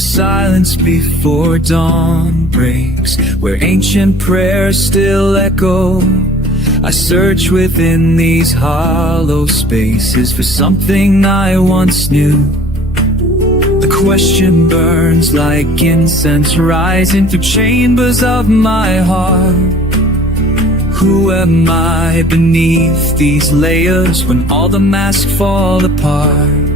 silence before dawn breaks, where ancient prayers still echo, I search within these hollow spaces for something I once knew. The question burns like incense, rising through chambers of my heart. Who am I beneath these layers when all the masks fall apart?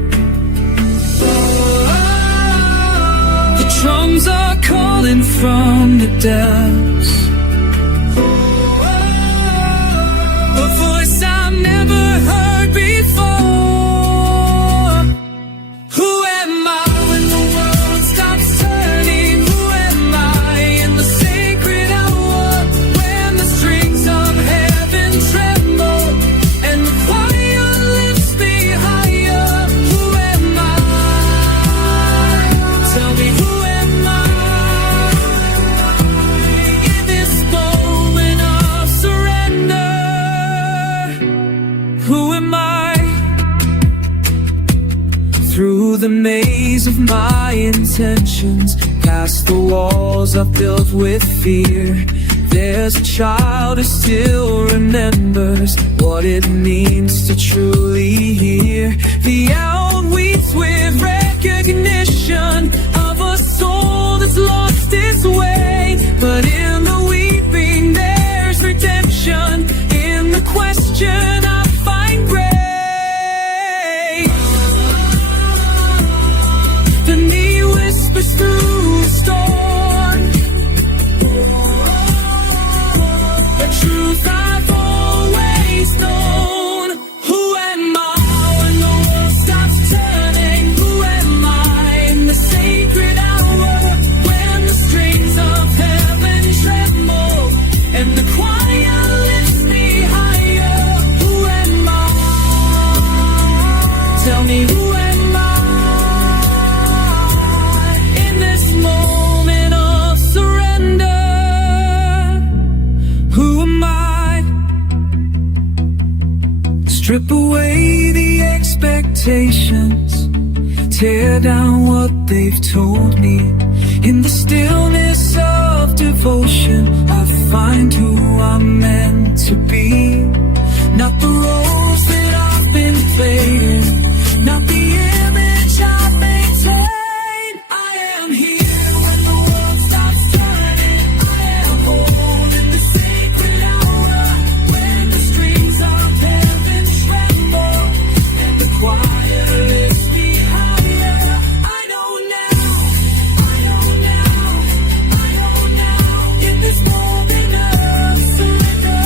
The drums are calling from the depths, a voice I've never heard before. Who am I when the world stops turning? Who am I in the sacred hour, when the strings of heaven tremble and the choir lifts me higher? Who am I? Tell me, who am I in this moment of surrender? Who am I? Through the maze of my intentions, past the walls I've built with fear, there's a child who still remembers what it means to truly hear. The outweeds with recognition of a soul that's lost its way, but in the weeping there's redemption. In the question I find grace. The knee whispers through the storm, the truth I've always known. Who am I when the world stops turning? Who am I in the sacred hour, when the strings of heaven tremble and the choir lifts me higher? Who am I? Tell me, who am I in this moment of surrender? Who am I? Strip away the expectations, tear down what they've told me. In the stillness of devotion, I find who I'm meant to be. Not the roles that I've been playing, not the image I've maintained. I am here when the world stops turning. I am whole in the sacred hour, when the strings of heaven tremble and the choir lifts me higher. I know now, I know now, I know now, in this moment of surrender,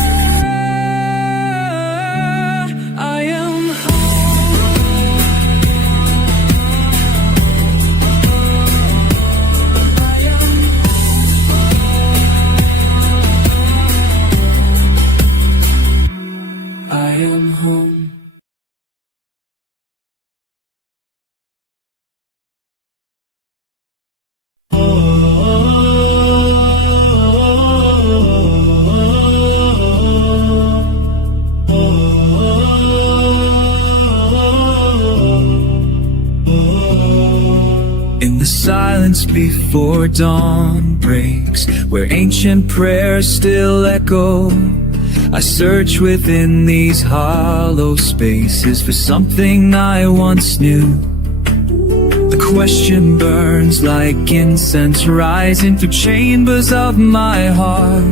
I am whole. I am home. In the silence before dawn breaks, where ancient prayers still echo, I search within these hollow spaces for something I once knew. The question burns like incense, rising through chambers of my heart.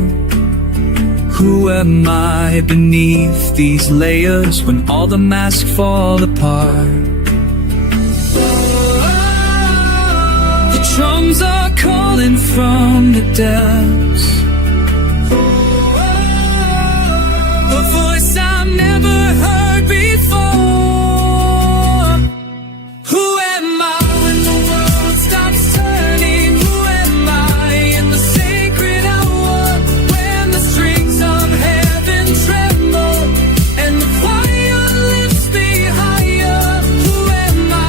Who am I beneath these layers when all the masks fall apart? The drums are calling from the depths, a voice I've never heard before. Who am I when the world stops turning? Who am I in the sacred hour, when the strings of heaven tremble and the choir lifts me higher? Who am I?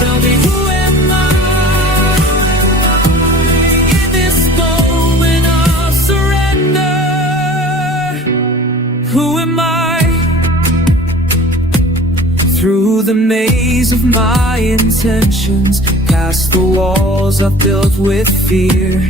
Tell me, who am I in this the maze of my intentions, past the walls I've built with fear.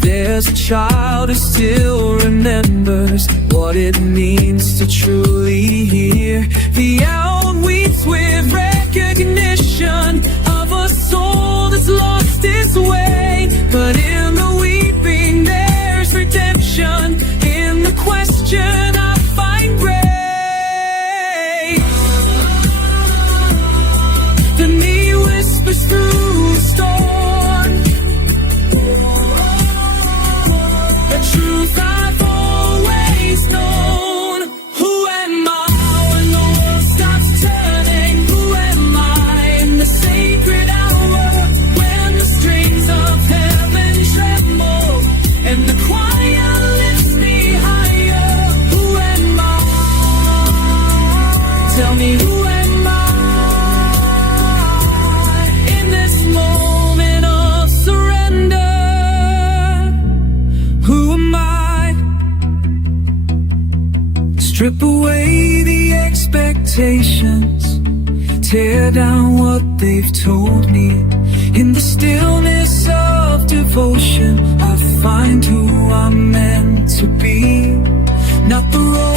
There's a child who still remembers what it means to truly hear. The owl weeps with recognition of a soul that's lost its way. But in the weeping there's redemption. In the question I find grace. The knee whispers through the storm, the truth I've always known. Who am I when the world stops turning? Who am I in the sacred hour when the strings of heaven tremble and the choir lifts me higher? Who am I? Tell me, who am I in this moment of surrender? Who am I? Strip away the expectations, tear down what they've told me. In the stillness of devotion, I find who I'm meant to be. Not the road